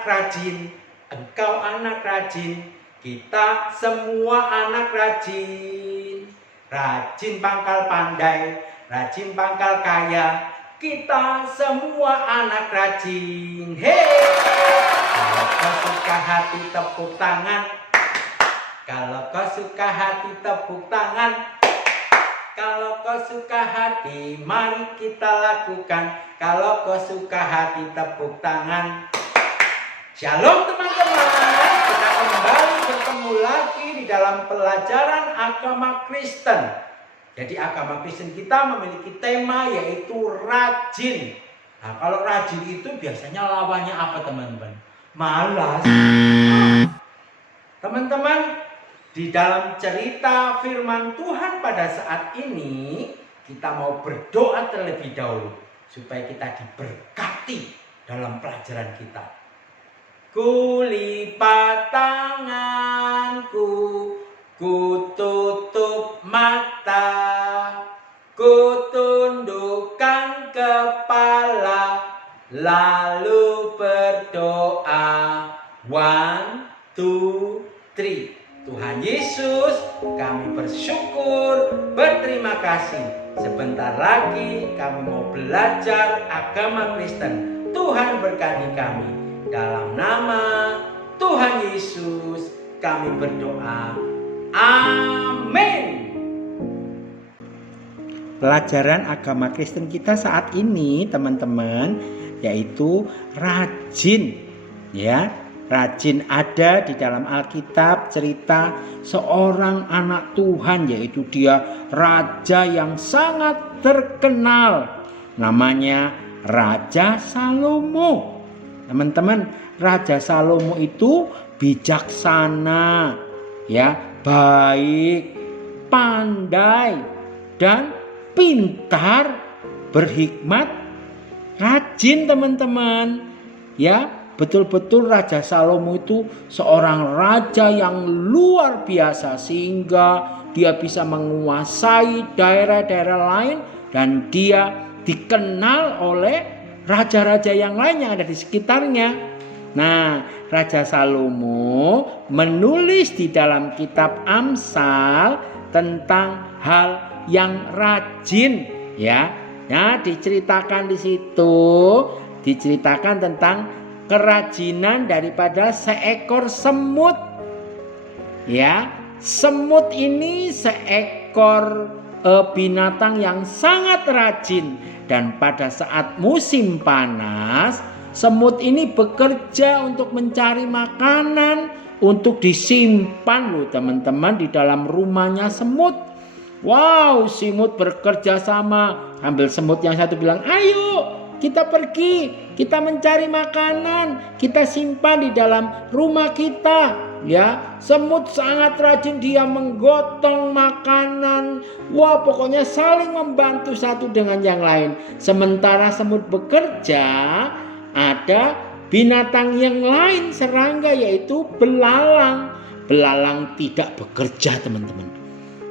anak rajin, engkau anak rajin, kita semua anak rajin. Rajin pangkal pandai, rajin pangkal kaya, kita semua anak rajin. Hei! Kalau kau suka hati tepuk tangan, kalau kau suka hati tepuk tangan, kalau kau suka hati mari kita lakukan. Kalau kau suka hati tepuk tangan. Shalom teman-teman, kita kembali bertemu lagi di dalam pelajaran agama Kristen. Jadi agama Kristen kita memiliki tema yaitu rajin. Nah, kalau rajin itu biasanya lawannya apa teman-teman? Malas. Teman-teman, di dalam cerita firman Tuhan pada saat ini kita mau berdoa terlebih dahulu supaya kita diberkati dalam pelajaran kita. Kulipat tanganku, ku tutup mata, ku tundukkan kepala, lalu berdoa. 1, 2, 3. Tuhan Yesus, kami bersyukur, berterima kasih. Sebentar lagi kami mau belajar agama Kristen. Tuhan berkati kami. Dalam nama Tuhan Yesus kami berdoa. Amin. Pelajaran agama Kristen kita saat ini teman-teman yaitu rajin, ya. Rajin ada di dalam Alkitab cerita seorang anak Tuhan, yaitu dia raja yang sangat terkenal. Namanya Raja Salomo. Teman-teman, Raja Salomo itu bijaksana, ya, baik, pandai, dan pintar, berhikmat, rajin teman-teman. Ya, betul-betul Raja Salomo itu seorang raja yang luar biasa sehingga dia bisa menguasai daerah-daerah lain dan dia dikenal oleh raja-raja yang lain yang ada di sekitarnya. Nah, Raja Salomo menulis di dalam kitab Amsal tentang hal yang rajin, ya. Nah, diceritakan di situ, diceritakan tentang kerajinan daripada seekor semut. Ya, semut ini seekor binatang yang sangat rajin, dan pada saat musim panas semut ini bekerja untuk mencari makanan untuk disimpan loh teman-teman di dalam rumahnya semut. Wow, semut bekerja sama. Ambil semut yang satu bilang, ayo kita pergi, kita mencari makanan, kita simpan di dalam rumah kita. Ya, semut sangat rajin, dia menggotong makanan. Wah, pokoknya saling membantu satu dengan yang lain. Sementara semut bekerja, ada binatang yang lain serangga yaitu belalang. Belalang tidak bekerja teman-teman,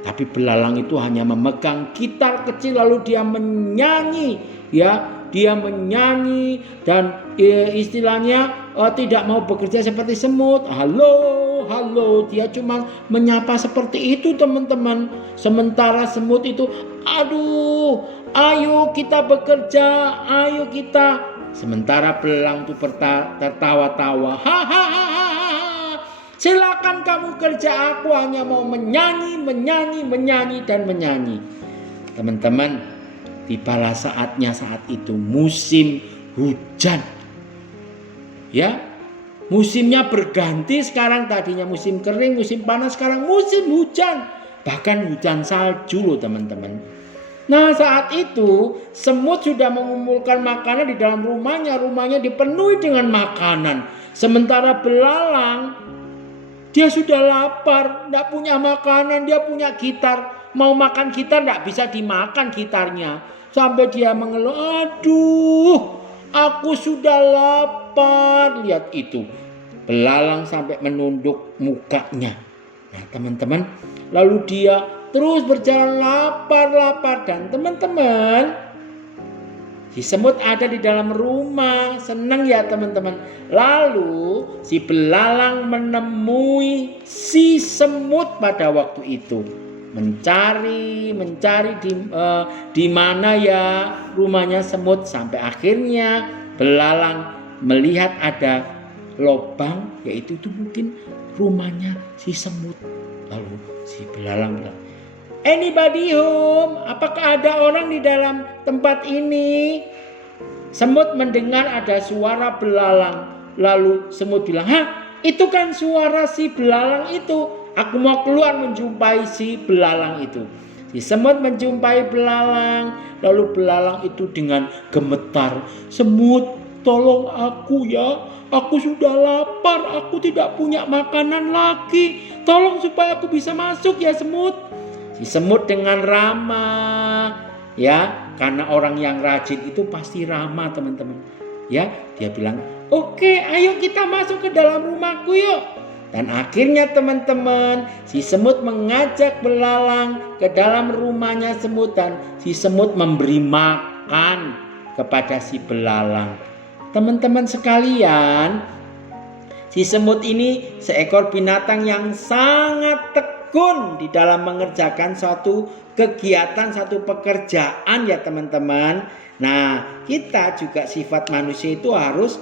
tapi belalang itu hanya memegang gitar kecil lalu dia menyanyi, ya. Dia menyanyi dan istilahnya tidak mau bekerja seperti semut. Halo, halo, dia cuma menyapa seperti itu teman-teman. Sementara semut itu, aduh, ayo kita bekerja, ayo kita. Sementara belalang itu tertawa-tawa. Hahaha. Silakan kamu kerja, aku hanya mau menyanyi, menyanyi, dan menyanyi. Teman-teman, tibalah saatnya saat itu musim hujan. Ya, musimnya berganti sekarang, tadinya musim kering, musim panas, sekarang musim hujan. Bahkan hujan salju loh teman-teman. Nah, saat itu semut sudah mengumpulkan makanan di dalam rumahnya. Rumahnya dipenuhi dengan makanan. Sementara belalang, dia sudah lapar, tidak punya makanan, dia punya gitar. Mau makan gitar tidak bisa dimakan gitarnya. Sampai dia mengeluh, aduh, aku sudah lapar. Lihat itu, belalang sampai menunduk mukanya. Nah teman-teman, lalu dia terus berjalan lapar. Dan teman-teman, Si semut ada di dalam rumah, senang ya teman-teman. Lalu si belalang menemui si semut pada waktu itu. Mencari di mana ya rumahnya semut, sampai akhirnya belalang melihat ada lubang, yaitu itu mungkin rumahnya si semut. Lalu si belalang bilang, "Anybody home? Apakah ada orang di dalam tempat ini?" Semut mendengar ada suara belalang. Lalu semut bilang, "Hah, itu kan suara si belalang itu. Aku mau keluar menjumpai si belalang itu." Si semut menjumpai belalang. Lalu belalang itu dengan gemetar, "Semut, tolong aku ya. Aku sudah lapar. Aku tidak punya makanan lagi. Tolong supaya aku bisa masuk ya semut." Si semut dengan ramah, ya, karena orang yang rajin itu pasti ramah teman-teman. Ya, dia bilang, "Oke, ayo kita masuk ke dalam rumahku yuk." Dan akhirnya teman-teman, si semut mengajak belalang ke dalam rumahnya semut, dan si semut memberi makan kepada si belalang. Teman-teman sekalian, si semut ini seekor binatang yang sangat tekun di dalam mengerjakan suatu kegiatan, satu pekerjaan ya teman-teman. Nah, kita juga sifat manusia itu harus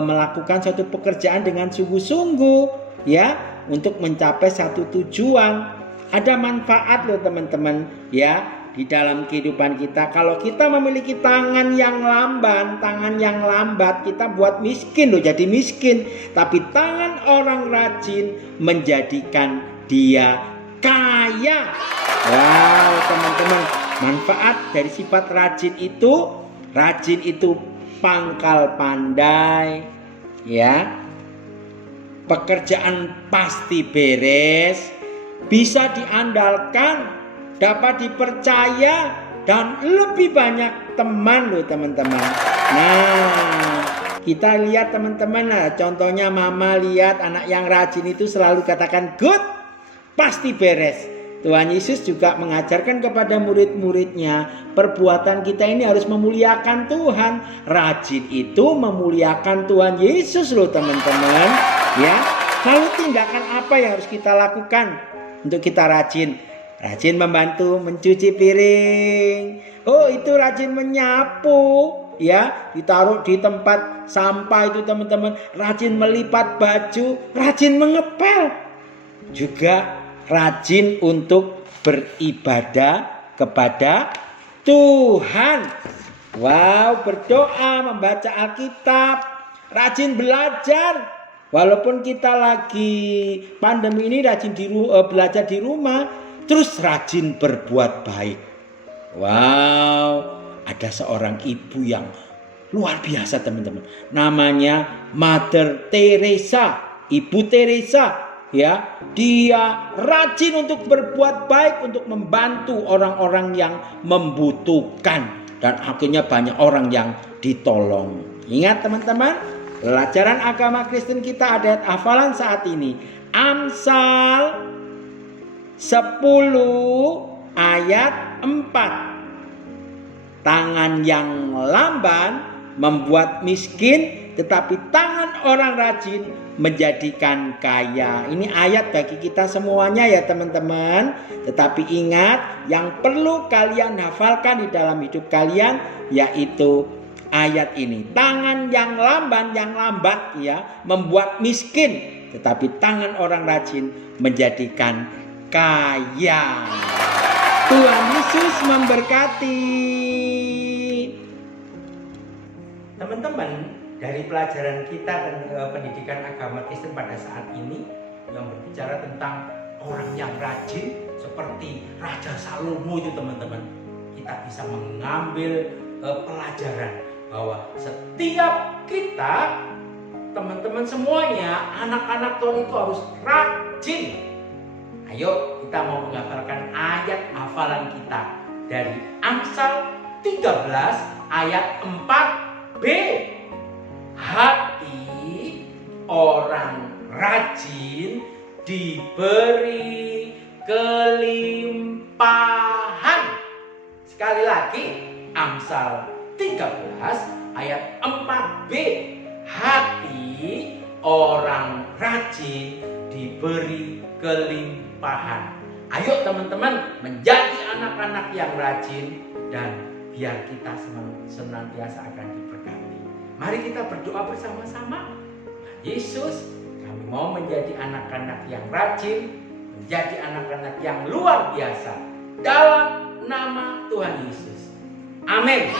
melakukan suatu pekerjaan dengan sungguh-sungguh ya, untuk mencapai satu tujuan. Ada manfaat loh teman-teman ya di dalam kehidupan kita. Kalau kita memiliki tangan yang lambat, kita buat miskin loh, jadi miskin. Tapi tangan orang rajin menjadikan dia kaya. Wow teman-teman, manfaat dari sifat rajin itu pangkal pandai ya. Pekerjaan pasti beres, bisa diandalkan, dapat dipercaya, dan lebih banyak teman loh teman-teman. Nah, kita lihat teman-teman, nah, contohnya mama lihat anak yang rajin itu selalu katakan good, pasti beres. Tuhan Yesus juga mengajarkan kepada murid-muridnya, perbuatan kita ini harus memuliakan Tuhan. Rajin itu memuliakan Tuhan Yesus loh teman-teman. Ya, lalu tindakan apa yang harus kita lakukan untuk kita rajin? Rajin membantu mencuci piring. Oh, itu rajin menyapu. Ya, ditaruh di tempat sampah itu teman-teman. Rajin melipat baju, rajin mengepel. Juga rajin untuk beribadah kepada Tuhan. Wow, berdoa, membaca Alkitab, rajin belajar. Walaupun kita lagi pandemi ini rajin belajar di rumah, terus rajin berbuat baik. Wow, ada seorang ibu yang luar biasa teman-teman. Namanya Mother Teresa, Ibu Teresa. Ya, dia rajin untuk berbuat baik, untuk membantu orang-orang yang membutuhkan, dan akhirnya banyak orang yang ditolong. Ingat teman-teman, pelajaran agama Kristen kita ada hafalan saat ini. Amsal 10 ayat 4. Tangan yang lamban membuat miskin, tetapi tangan orang rajin menjadikan kaya. Ini ayat bagi kita semuanya ya teman-teman. Tetapi ingat, yang perlu kalian hafalkan di dalam hidup kalian yaitu ayat ini. Tangan yang lambat ya membuat miskin, tetapi tangan orang rajin menjadikan kaya. Tuhan Yesus memberkati. Teman-teman, dari pelajaran kita dan pendidikan agama Kristen pada saat ini yang berbicara tentang orang yang rajin seperti Raja Salomo itu teman-teman, kita bisa mengambil pelajaran bahwa setiap kita, teman-teman semuanya, anak-anak Tuhan itu harus rajin. Ayo kita mau menghafalkan ayat hafalan kita dari Amsal 13 ayat 4b. Hati orang rajin diberi kelimpahan. Sekali lagi, Amsal 13 ayat 4b. Hati orang rajin diberi kelimpahan. Ayo teman-teman menjadi anak-anak yang rajin dan biar kita senantiasa akan diberkati. Mari kita berdoa bersama-sama. Yesus, kami mau menjadi anak-anak yang rajin, menjadi anak-anak yang luar biasa dalam nama Tuhan Yesus. Amin.